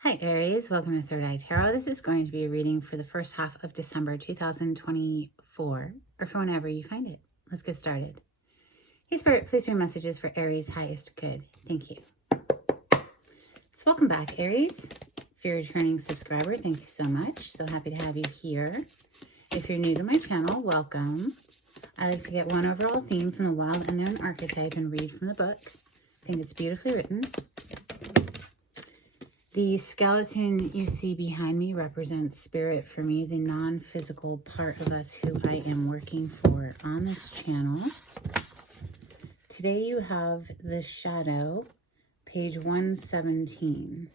Hi Aries, welcome to Third Eye Tarot. This is going to be a reading for the first half of December 2024, or for whenever you find it. Let's get started. Hey Spirit, please bring messages for Aries' highest good. Thank you. So welcome back, Aries. If you're a returning subscriber, thank you so much. So happy to have you here. If you're new to my channel, welcome. I like to get one overall theme from the Wild Unknown archetype and read from the book. I think it's beautifully written. The skeleton you see behind me represents spirit for me, the non-physical part of us who I am working for on this channel. Today you have the shadow, page 117.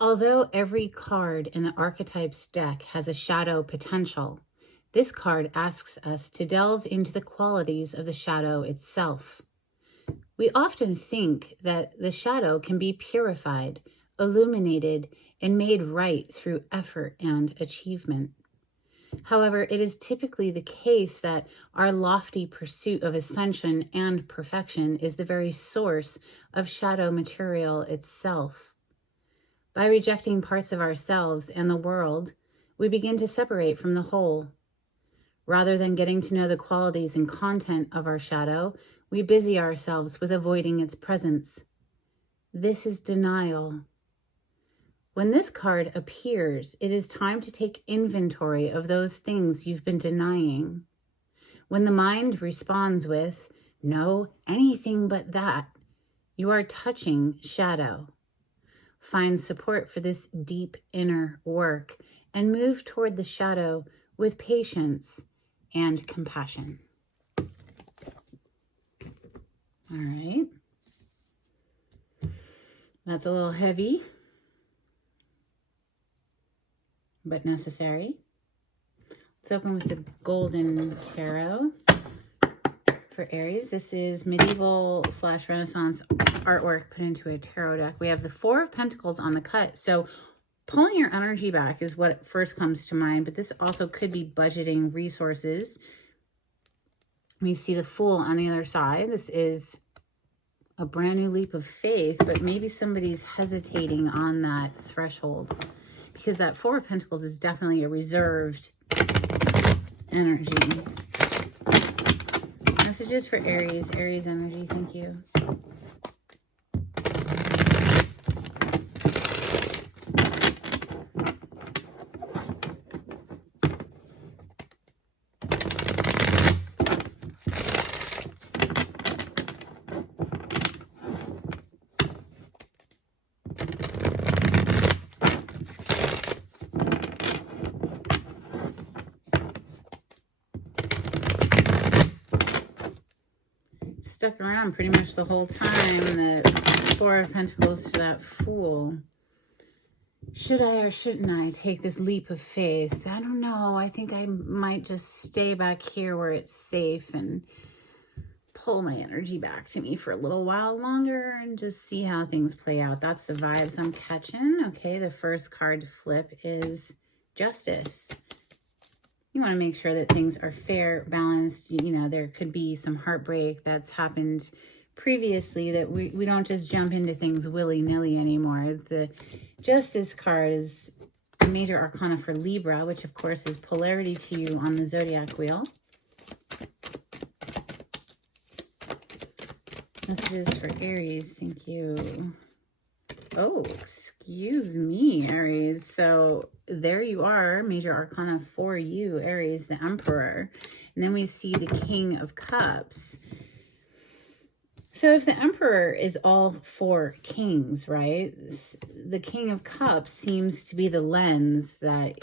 Although every card in the archetypes deck has a shadow potential, this card asks us to delve into the qualities of the shadow itself. We often think that the shadow can be purified, illuminated, and made right through effort and achievement. However, it is typically the case that our lofty pursuit of ascension and perfection is the very source of shadow material itself. By rejecting parts of ourselves and the world, we begin to separate from the whole. Rather than getting to know the qualities and content of our shadow, we busy ourselves with avoiding its presence. This is denial. When this card appears, it is time to take inventory of those things you've been denying. When the mind responds with, "No, anything but that," you are touching shadow. Find support for this deep inner work and move toward the shadow with patience and compassion. All right. That's a little heavy, but necessary. Let's open with the Golden Tarot for Aries. This is medieval / Renaissance artwork put into a tarot deck. We have the Four of Pentacles on the cut. So pulling your energy back is what first comes to mind, but this also could be budgeting resources. We see the Fool on the other side. This is a brand new leap of faith, but maybe somebody's hesitating on that threshold because that Four of Pentacles is definitely a reserved energy. Messages for Aries, Aries energy, thank you. Stuck around pretty much the whole time, the Four of Pentacles to that Fool. Should I or shouldn't I take this leap of faith? I don't know. I think I might just stay back here where it's safe and pull my energy back to me for a little while longer and just see how things play out. That's the vibes I'm catching. Okay, the first card to flip is Justice. You want to make sure that things are fair, balanced. You know, there could be some heartbreak that's happened previously, that we don't just jump into things willy-nilly anymore. The Justice card is a major arcana for Libra, which of course is polarity to you on the zodiac wheel. Messages for Aries, thank you. Oh, excuse me, Aries. So there you are, major arcana for you, Aries, the Emperor. And then we see the King of Cups. So if the Emperor is all four kings, right? The King of Cups seems to be the lens that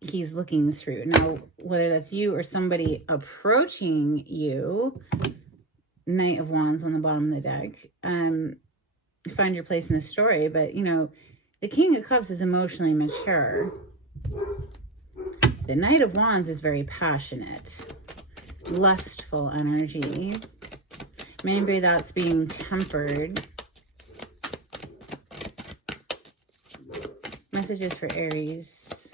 he's looking through. Now, whether that's you or somebody approaching you, Knight of Wands on the bottom of the deck, find your place in the story. But, you know, the King of Cups is emotionally mature. The Knight of Wands is very passionate, lustful energy. Maybe that's being tempered. Messages for Aries.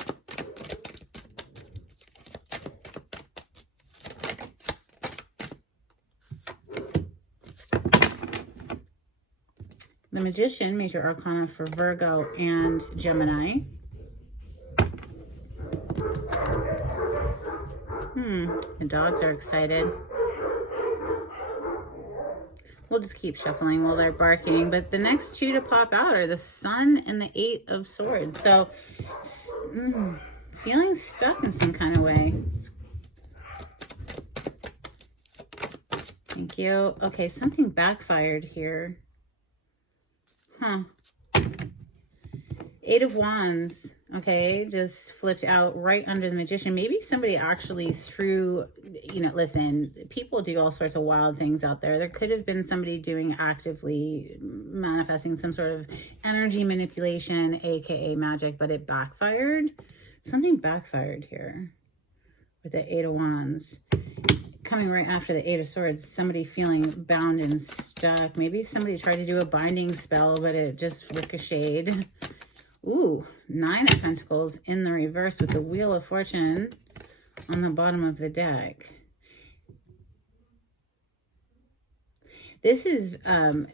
Magician, major arcana for Virgo and Gemini. The dogs are excited. We'll just keep shuffling while they're barking. But the next two to pop out are the Sun and the Eight of Swords. So, feeling stuck in some kind of way. Thank you. Okay, something backfired here. Eight of Wands, okay, just flipped out right under the Magician. Maybe somebody actually threw, listen, people do all sorts of wild things out there. There could have been somebody doing actively manifesting some sort of energy manipulation, aka magic, but it backfired. Something backfired here with the Eight of Wands. Coming right after the Eight of Swords, somebody feeling bound and stuck. Maybe somebody tried to do a binding spell, but it just ricocheted. Ooh, Nine of Pentacles in the reverse with the Wheel of Fortune on the bottom of the deck. This is, in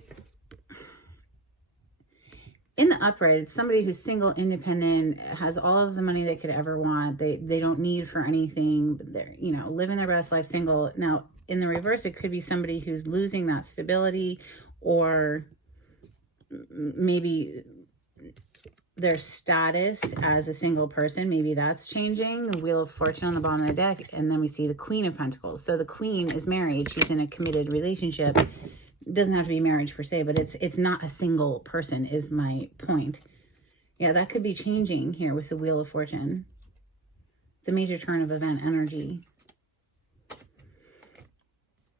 the upright, it's somebody who's single, independent, has all of the money they could ever want. They don't need for anything. They're, living their best life single. Now, in the reverse, it could be somebody who's losing that stability, or maybe their status as a single person, maybe that's changing. The Wheel of Fortune on the bottom of the deck, and then we see the Queen of Pentacles. So the Queen is married. She's in a committed relationship. It doesn't have to be marriage per se, but it's not a single person is my point. Yeah, that could be changing here with the Wheel of Fortune. It's a major turn of event energy.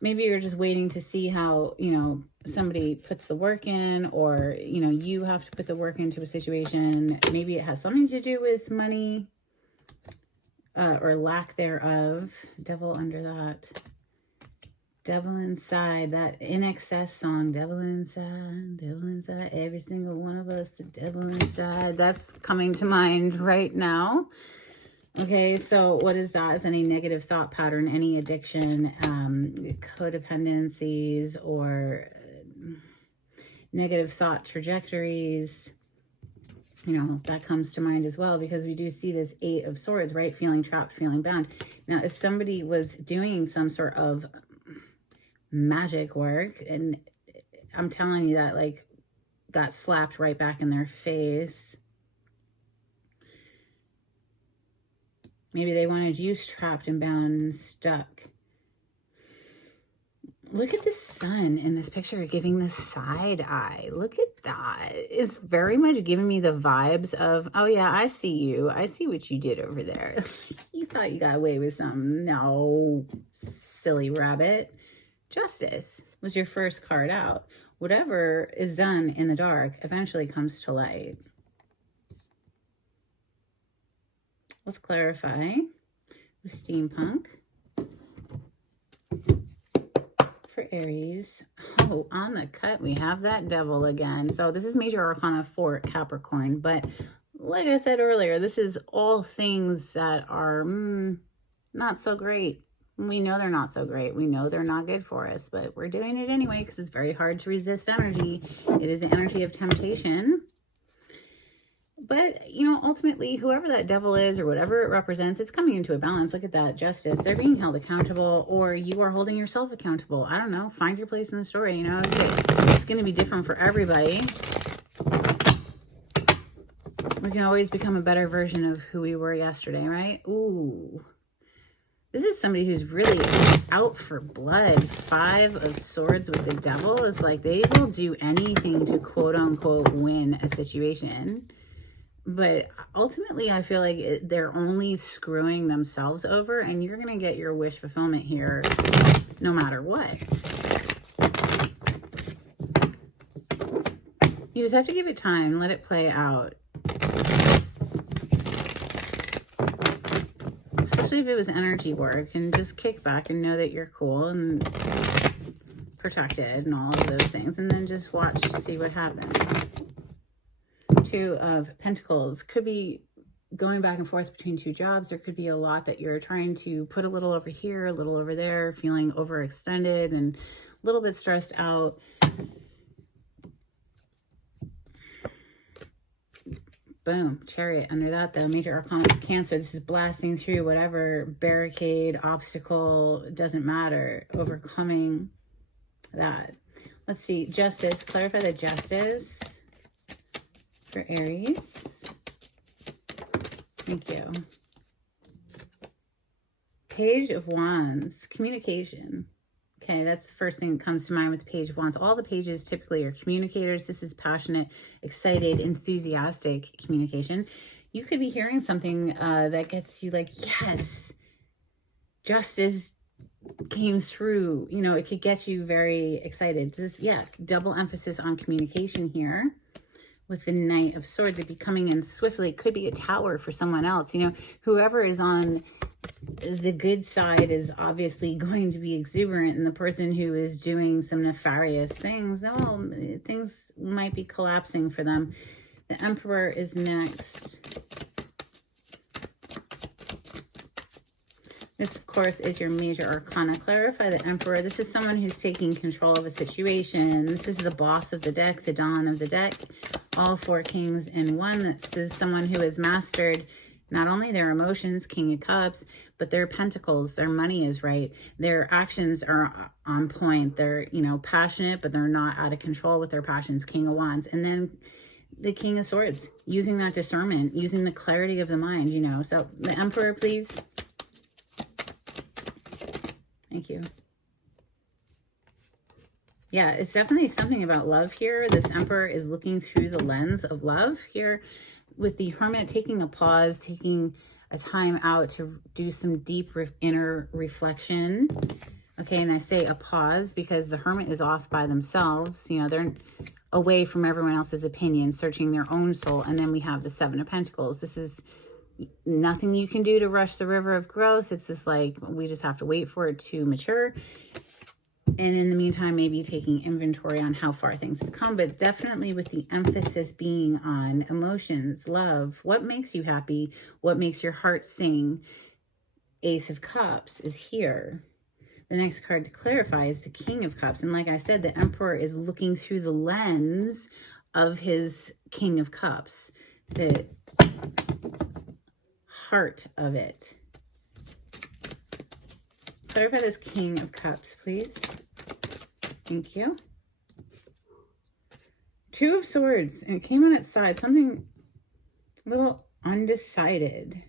Maybe you're just waiting to see how, somebody puts the work in, or, you have to put the work into a situation. Maybe it has something to do with money or lack thereof. Devil under that. Devil inside, that In Excess song, devil inside, every single one of us, the devil inside. That's coming to mind right now. Okay, so what is that? Is any negative thought pattern, any addiction, codependencies, or negative thought trajectories? That comes to mind as well, because we do see this Eight of Swords, right? Feeling trapped, feeling bound. Now, if somebody was doing some sort of magic work, and I'm telling you that, like, got slapped right back in their face. Maybe they wanted you trapped and bound and stuck. Look at the Sun in this picture giving the side eye. Look at that. It's very much giving me the vibes of, oh yeah, I see you. I see what you did over there. You thought you got away with something. No, silly rabbit. Justice was your first card out. Whatever is done in the dark eventually comes to light. Let's clarify with steampunk for Aries. Oh, on the cut, we have that devil again. So this is major arcana for Capricorn. But like I said earlier, this is all things that are not so great. We know they're not so great. We know they're not good for us, but we're doing it anyway because it's very hard to resist energy. It is the energy of temptation. But, ultimately, whoever that devil is or whatever it represents, it's coming into a balance. Look at that, justice. They're being held accountable, or you are holding yourself accountable. I don't know. Find your place in the story. It's going to be different for everybody. We can always become a better version of who we were yesterday, right? Ooh. This is somebody who's really out for blood. Five of Swords with the devil. It's like they will do anything to quote unquote win a situation. But ultimately, I feel like they're only screwing themselves over, and you're going to get your wish fulfillment here no matter what. You just have to give it time. Let it play out. Especially if it was energy work, and just kick back and know that you're cool and protected and all of those things, and then just watch to see what happens. Two of Pentacles could be going back and forth between two jobs. There could be a lot that you're trying to put a little over here, a little over there, feeling overextended and a little bit stressed out. Boom. Chariot under that, though. Major Arcana for Cancer. This is blasting through whatever barricade, obstacle, doesn't matter. Overcoming that. Let's see. Justice. Clarify the Justice for Aries. Thank you. Page of Wands. Communication. Okay, that's the first thing that comes to mind with the Page of Wands. All the pages typically are communicators. This is passionate, excited, enthusiastic communication. You could be hearing something that gets you like, yes, justice came through. You know, it could get you very excited. This, yeah, double emphasis on communication here. With the Knight of Swords, it'd be coming in swiftly. It could be a tower for someone else. You know, whoever is on the good side is obviously going to be exuberant, and the person who is doing some nefarious things, well, things might be collapsing for them. The Emperor is next. This, of course, is your major arcana. Clarify the Emperor. This is someone who's taking control of a situation. This is the boss of the deck, the Dawn of the deck. All 4 kings in one. This is someone who has mastered not only their emotions, King of Cups, but their pentacles. Their money is right. Their actions are on point. They're, you know, passionate, but they're not out of control with their passions, King of Wands. And then the King of Swords, using that discernment, using the clarity of the mind, you know. So the Emperor, please. Thank you. Yeah, it's definitely something about love here. This Emperor is looking through the lens of love here, with the Hermit taking a pause, taking a time out to do some deep inner reflection. Okay, and I say a pause because the Hermit is off by themselves. You know, they're away from everyone else's opinion, searching their own soul. And then we have the Seven of Pentacles. This is nothing you can do to rush the river of growth. It's just like we just have to wait for it to mature. And in the meantime, maybe taking inventory on how far things have come, but definitely with the emphasis being on emotions, love, what makes you happy, what makes your heart sing. Ace of Cups is here. The next card to clarify is the King of Cups. And like I said, the Emperor is looking through the lens of his King of Cups, the heart of it. Clarify this King of Cups, please. Thank you. Two of Swords, and it came on its side, something a little undecided.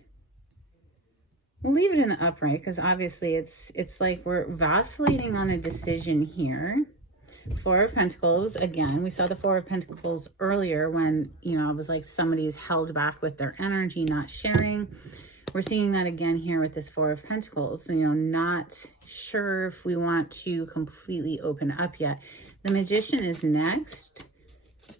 We'll leave it in the upright because obviously it's like we're vacillating on a decision here. Four of Pentacles, again, we saw the Four of Pentacles earlier when, you know, it was like somebody's held back with their energy, not sharing. We're seeing that again here with this Four of Pentacles, you know, not sure if we want to completely open up yet. The Magician is next.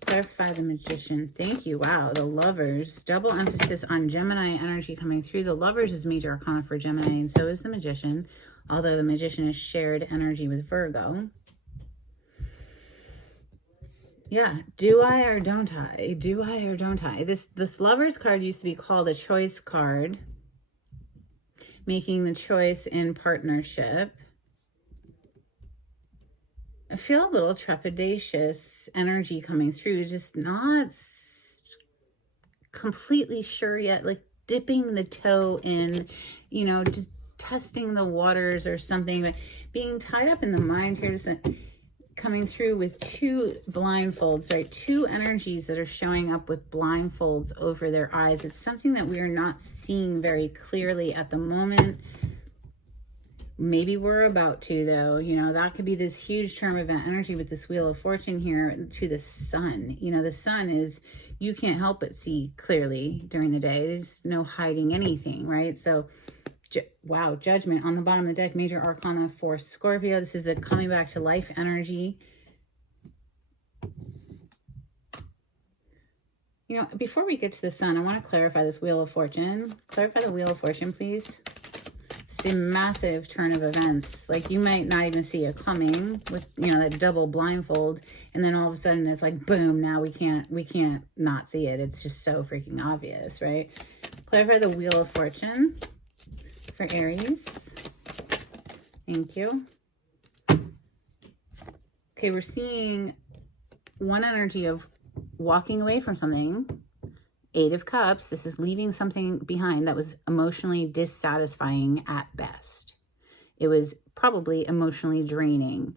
Clarify the Magician. Thank you. Wow. The Lovers. Double emphasis on Gemini energy coming through. The Lovers is major arcana for Gemini, and so is the Magician, although the Magician is shared energy with Virgo. Yeah. Do I or don't I? Do I or don't I? This Lovers card used to be called a choice card. Making the choice in partnership. I feel a little trepidatious energy coming through, just not completely sure yet, like dipping the toe in, you know, just testing the waters or something, but being tied up in the mind here, just coming through with two blindfolds, right? Two energies that are showing up with blindfolds over their eyes. It's something that we are not seeing very clearly at the moment. Maybe we're about to, though. You know, that could be this huge term event energy with this Wheel of Fortune here to the Sun. You know, the Sun is, you can't help but see clearly during the day. There's no hiding anything, right? So, wow, Judgment on the bottom of the deck, major arcana for Scorpio. This is a coming back to life energy. You know, before we get to the Sun, I want to clarify this Wheel of Fortune. Clarify the Wheel of Fortune, please. It's a massive turn of events. Like, you might not even see it coming with, you know, that double blindfold, and then all of a sudden it's like, boom, now we can't not see it. It's just so freaking obvious, right? Clarify the Wheel of Fortune for Aries. Thank you. Okay, we're seeing one energy of walking away from something, Eight of Cups, this is leaving something behind that was emotionally dissatisfying at best. It was probably emotionally draining.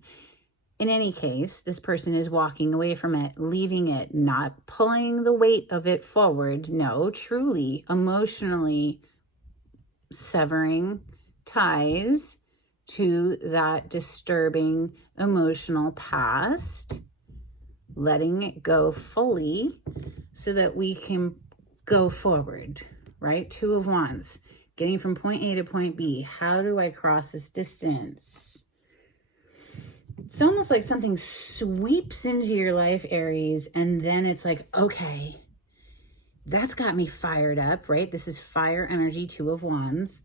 In any case, this person is walking away from it, leaving it, not pulling the weight of it forward. No, truly, emotionally severing ties to that disturbing emotional past, letting it go fully so that we can go forward, right? Two of Wands, getting from point A to point B. How do I cross this distance? It's almost like something sweeps into your life, Aries, and then it's like, okay, that's got me fired up, right? This is fire energy, Two of Wands.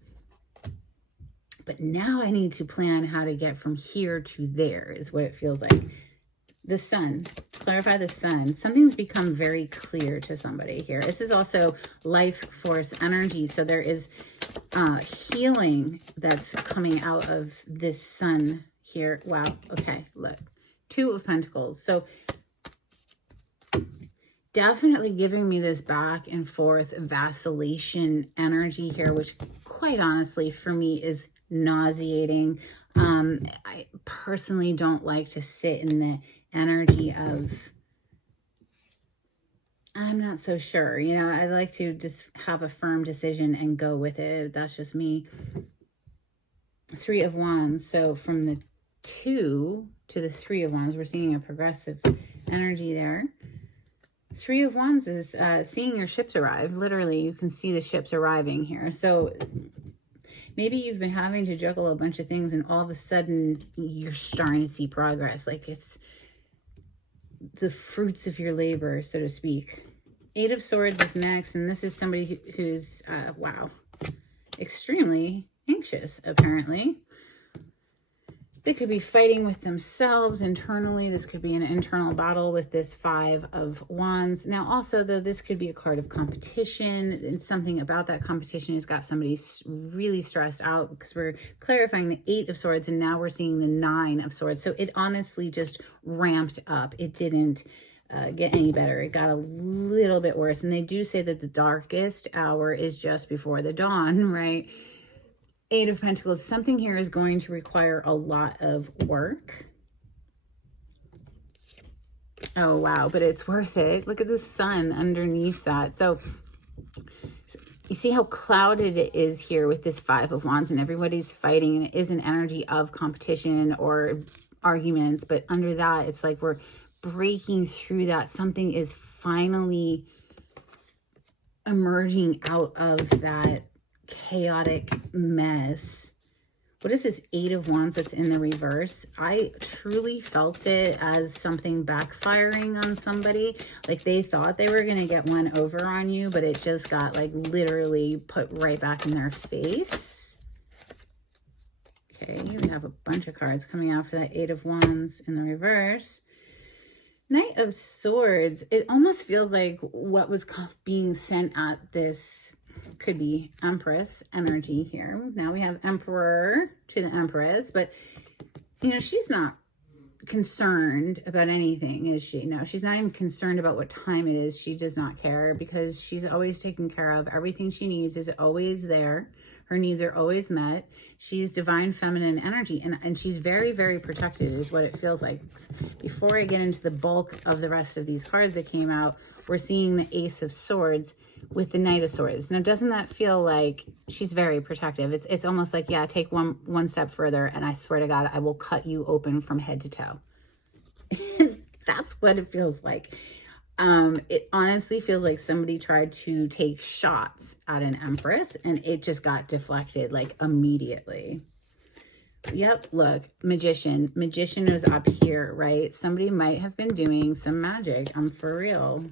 But now I need to plan how to get from here to there, is what it feels like. The Sun, clarify the Sun. Something's become very clear to somebody here. This is also life force energy. So there is healing that's coming out of this Sun here. Wow. Okay, look. Two of Pentacles. So definitely giving me this back and forth vacillation energy here, which quite honestly for me is nauseating. I personally don't like to sit in the energy of, I'm not so sure. You know, I like to just have a firm decision and go with it. That's just me. Three of Wands. So from the Two to the Three of Wands, we're seeing a progressive energy there. Three of Wands is seeing your ships arrive. Literally, you can see the ships arriving here. So maybe you've been having to juggle a bunch of things and all of a sudden you're starting to see progress. Like it's the fruits of your labor, so to speak. Eight of Swords is next. And this is somebody who's, wow, extremely anxious, apparently. They could be fighting with themselves internally. This could be an internal battle with this Five of Wands. Now, also, though, this could be a card of competition. And something about that competition has got somebody really stressed out because we're clarifying the Eight of Swords and now we're seeing the Nine of Swords. So it honestly just ramped up. It didn't get any better. It got a little bit worse. And they do say that the darkest hour is just before the dawn, right? Eight of Pentacles, something here is going to require a lot of work. Oh, wow, but it's worth it. Look at the sun underneath that. So you see how clouded it is here with this Five of Wands and everybody's fighting and it is an energy of competition or arguments. But under that, it's like we're breaking through that. Something is finally emerging out of that chaotic mess. What is this Eight of Wands that's in the reverse? I truly felt it as something backfiring on somebody. Like they thought they were going to get one over on you, but it just got like literally put right back in their face. Okay, we have a bunch of cards coming out for that Eight of Wands in the reverse. Knight of Swords, it almost feels like what was being sent at this could be Empress energy here. Now we have Emperor to the Empress, but you know, she's not concerned about anything, is she? No, she's not even concerned about what time it is. She does not care because she's always taken care of. Everything she needs is always there. Her needs are always met. She's divine feminine energy, and she's very, very protected is what it feels like. Before I get into the bulk of the rest of these cards that came out, we're seeing the Ace of Swords with the Knight of Swords. Now, doesn't that feel like she's very protective? It's almost like, yeah, take one step further, and I swear to God, I will cut you open from head to toe. That's what it feels like. It honestly feels like somebody tried to take shots at an Empress and it just got deflected like immediately. Yep, look, Magician. Magician was up here, right? Somebody might have been doing some magic. I'm for real.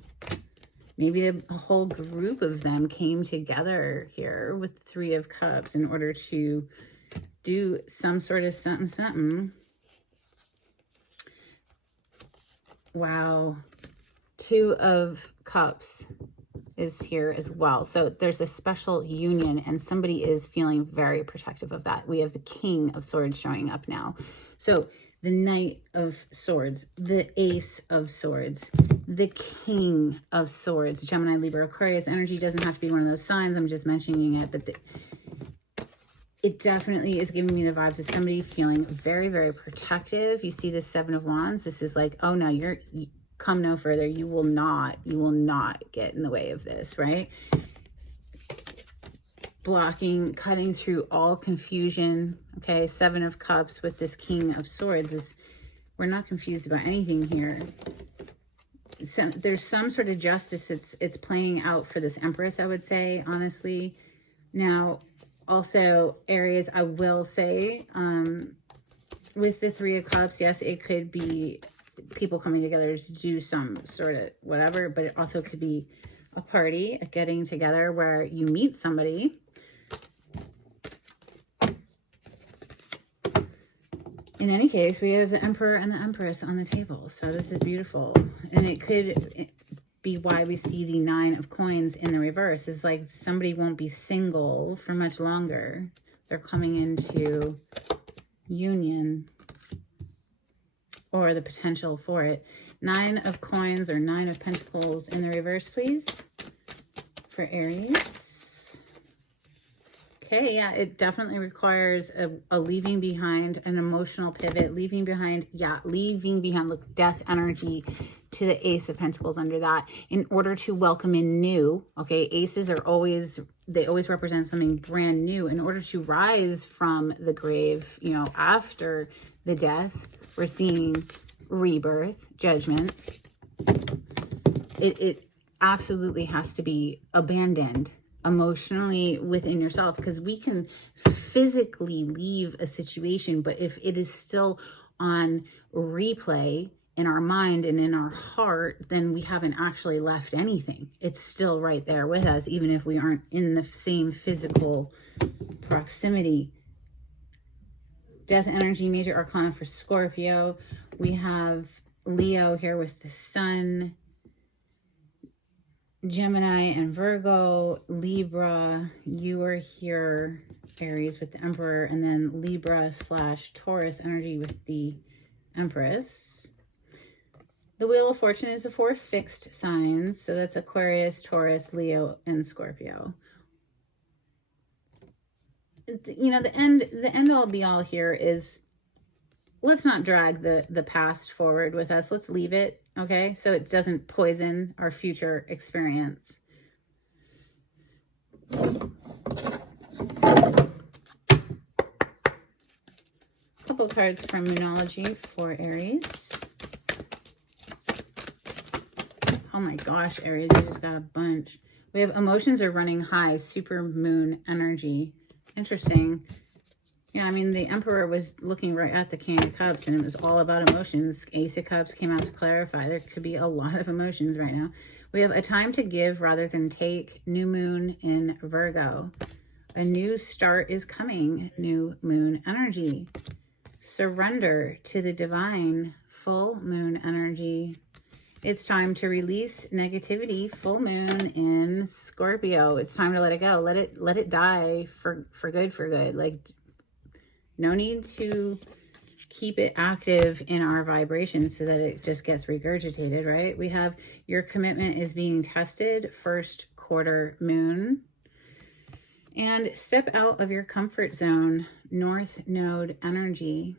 Maybe a whole group of them came together here with Three of Cups in order to do some sort of something. Wow. Two of Cups is here as well. So there's a special union and somebody is feeling very protective of that. We have the King of Swords showing up now. So the Knight of Swords, the Ace of Swords, the King of Swords. Gemini, Libra, Aquarius energy doesn't have to be one of those signs. I'm just mentioning it, but it definitely is giving me the vibes of somebody feeling very, very protective. You see the Seven of Wands. This is like, oh no, you come no further. You will not get in the way of this, right? Blocking, cutting through all confusion. Okay, Seven of Cups with this King of Swords is, we're not confused about anything here. There's some sort of justice it's playing out for this Empress, I would say, honestly. Now, also, Aries, I will say, with the Three of Cups, yes, it could be people coming together to do some sort of whatever, but it also could be a party, a getting together where you meet somebody. In any case, we have the Emperor and the Empress on the table. So this is beautiful. And it could be why we see the Nine of Coins in the reverse. It's like somebody won't be single for much longer. They're coming into union, or the potential for it. Nine of Coins or Nine of Pentacles in the reverse, please, for Aries. Okay, yeah, it definitely requires a leaving behind, an emotional pivot, leaving behind, look, death energy to the Ace of Pentacles under that, in order to welcome in new. Okay, aces are always, they always represent something brand new. In order to rise from the grave, you know, after the death, we're seeing rebirth, judgment. It absolutely has to be abandoned emotionally within yourself, because we can physically leave a situation, but if it is still on replay in our mind and in our heart, then we haven't actually left anything. It's still right there with us, even if we aren't in the same physical proximity. Death energy, major arcana for Scorpio. We have Leo here with the Sun, Gemini and Virgo, Libra, you are here, Aries with the Emperor, and then Libra / Taurus energy with the Empress. The Wheel of Fortune is the 4 fixed signs, so that's Aquarius, Taurus, Leo, and Scorpio. You know, the end all be all here is, let's not drag the past forward with us. Let's leave it, okay? So it doesn't poison our future experience. Couple cards from Moonology for Aries. Oh my gosh, Aries, you just got a bunch. We have emotions are running high, super moon energy. Interesting. Yeah, I mean, the Emperor was looking right at the King of Cups, and it was all about emotions. Ace of Cups came out to clarify. There could be a lot of emotions right now. We have a time to give rather than take. New moon in Virgo. A new start is coming. New moon energy. Surrender to the divine. Full moon energy. It's time to release negativity. Full moon in Scorpio. It's time to let it go. Let it die for good. Like, no need to keep it active in our vibrations so that it just gets regurgitated, right? We have your commitment is being tested, first quarter moon. And step out of your comfort zone, North Node energy.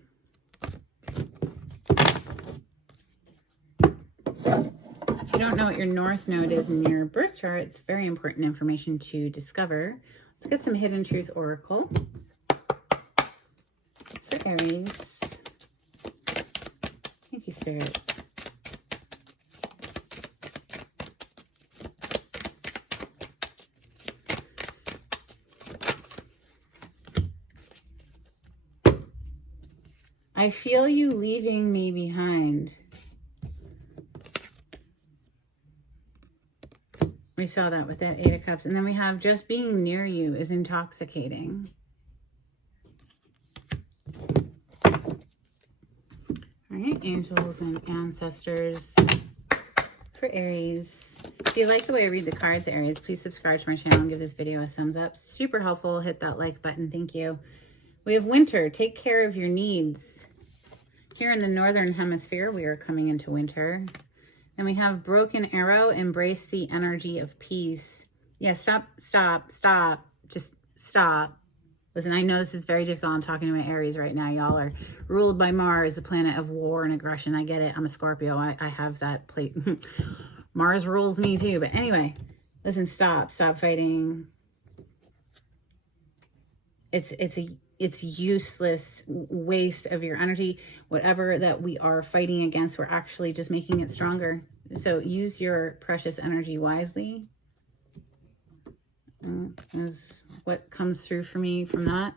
If you don't know what your North Node is in your birth chart, it's very important information to discover. Let's get some Hidden Truth Oracle for Aries. Thank you, Spirit. I feel you leaving me behind. We saw that with that 8 of Cups. And then we have just being near you is intoxicating. All right, angels and ancestors for Aries. If you like the way I read the cards, Aries, please subscribe to my channel and give this video a thumbs up. Super helpful. Hit that like button. Thank you. We have winter. Take care of your needs. Here in the northern hemisphere, we are coming into winter. And we have broken arrow, embrace the energy of peace. Yeah, stop. Just stop. Listen, I know this is very difficult. I'm talking to my Aries right now. Y'all are ruled by Mars, the planet of war and aggression. I get it. I'm a Scorpio. I have that plate. Mars rules me too. But anyway, listen, stop fighting. It's useless waste of your energy. Whatever that we are fighting against, we're actually just making it stronger. So use your precious energy wisely. Is what comes through for me from that.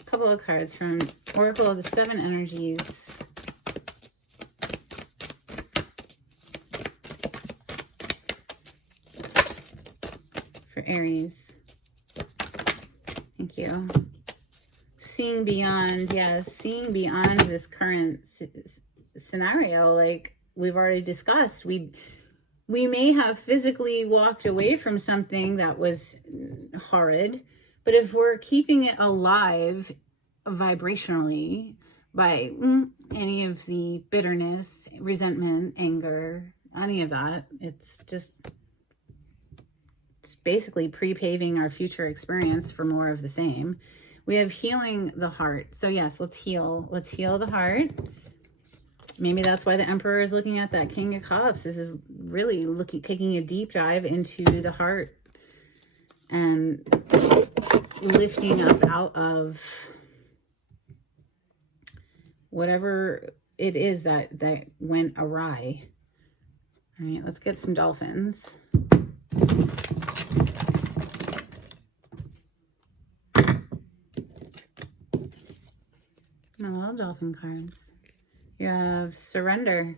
A couple of cards from Oracle of the Seven Energies. For Aries. Thank you. Seeing beyond, yes, seeing beyond this current scenario, like we've already discussed. We may have physically walked away from something that was horrid, but if we're keeping it alive vibrationally by any of the bitterness, resentment, anger, any of that, it's basically pre-paving our future experience for more of the same. We have healing the heart. So yes, let's heal the heart. Maybe that's why the Emperor is looking at that King of Cups. This is really taking a deep dive into the heart and lifting up out of whatever it is that went awry. All right, let's get some dolphins. I love dolphin cards. You have surrender.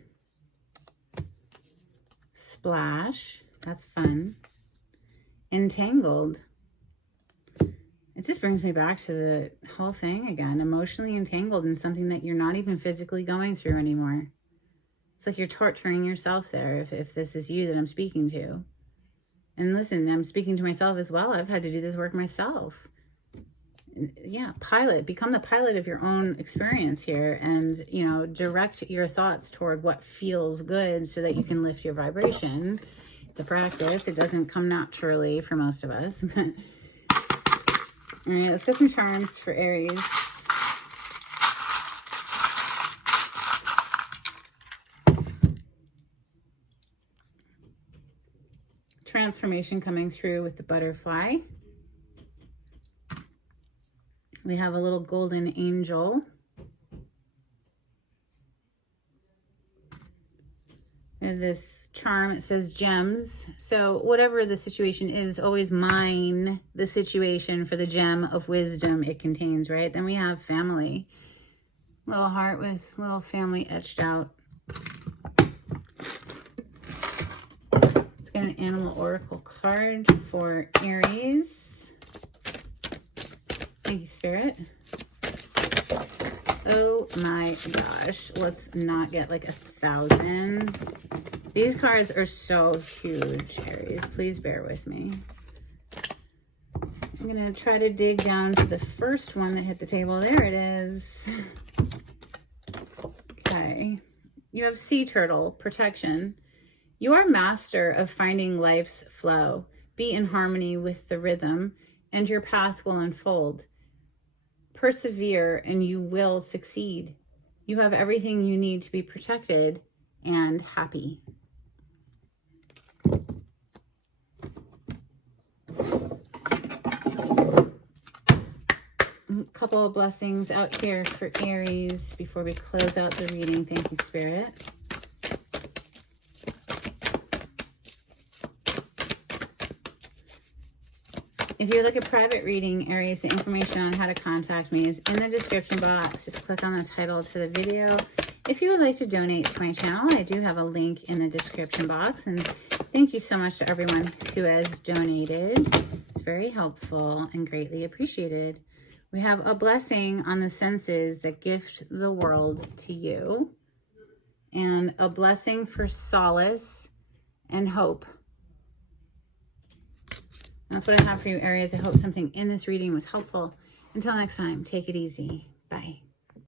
Splash. That's fun. Entangled. It just brings me back to the whole thing again. Emotionally entangled in something that you're not even physically going through anymore. It's like you're torturing yourself there if this is you that I'm speaking to. And listen, I'm speaking to myself as well. I've had to do this work myself. Yeah, become the pilot of your own experience here, and direct your thoughts toward what feels good so that you can lift your vibration. It's a practice. It doesn't come naturally for most of us. All right, let's get some charms for Aries. Transformation coming through with the butterfly. We have a little golden angel. We have this charm. It says gems. So whatever the situation is, always mine the situation for the gem of wisdom it contains, right? Then we have family. Little heart with little family etched out. Let's get an animal oracle card for Aries. Thank you, Spirit. Oh my gosh. Let's not get like 1,000. These cards are so huge, Aries. Please bear with me. I'm going to try to dig down to the first one that hit the table. There it is. Okay. You have sea turtle, protection. You are master of finding life's flow. Be in harmony with the rhythm, and your path will unfold. Persevere and you will succeed. You have everything you need to be protected and happy. A couple of blessings out here for Aries before we close out the reading. Thank you, Spirit. If you'd like a private reading, Aries, the information on how to contact me is in the description box. Just click on the title to the video. If you would like to donate to my channel, I do have a link in the description box. And thank you so much to everyone who has donated. It's very helpful and greatly appreciated. We have a blessing on the senses that gift the world to you. And a blessing for solace and hope. That's what I have for you, Aries. I hope something in this reading was helpful. Until next time, take it easy. Bye.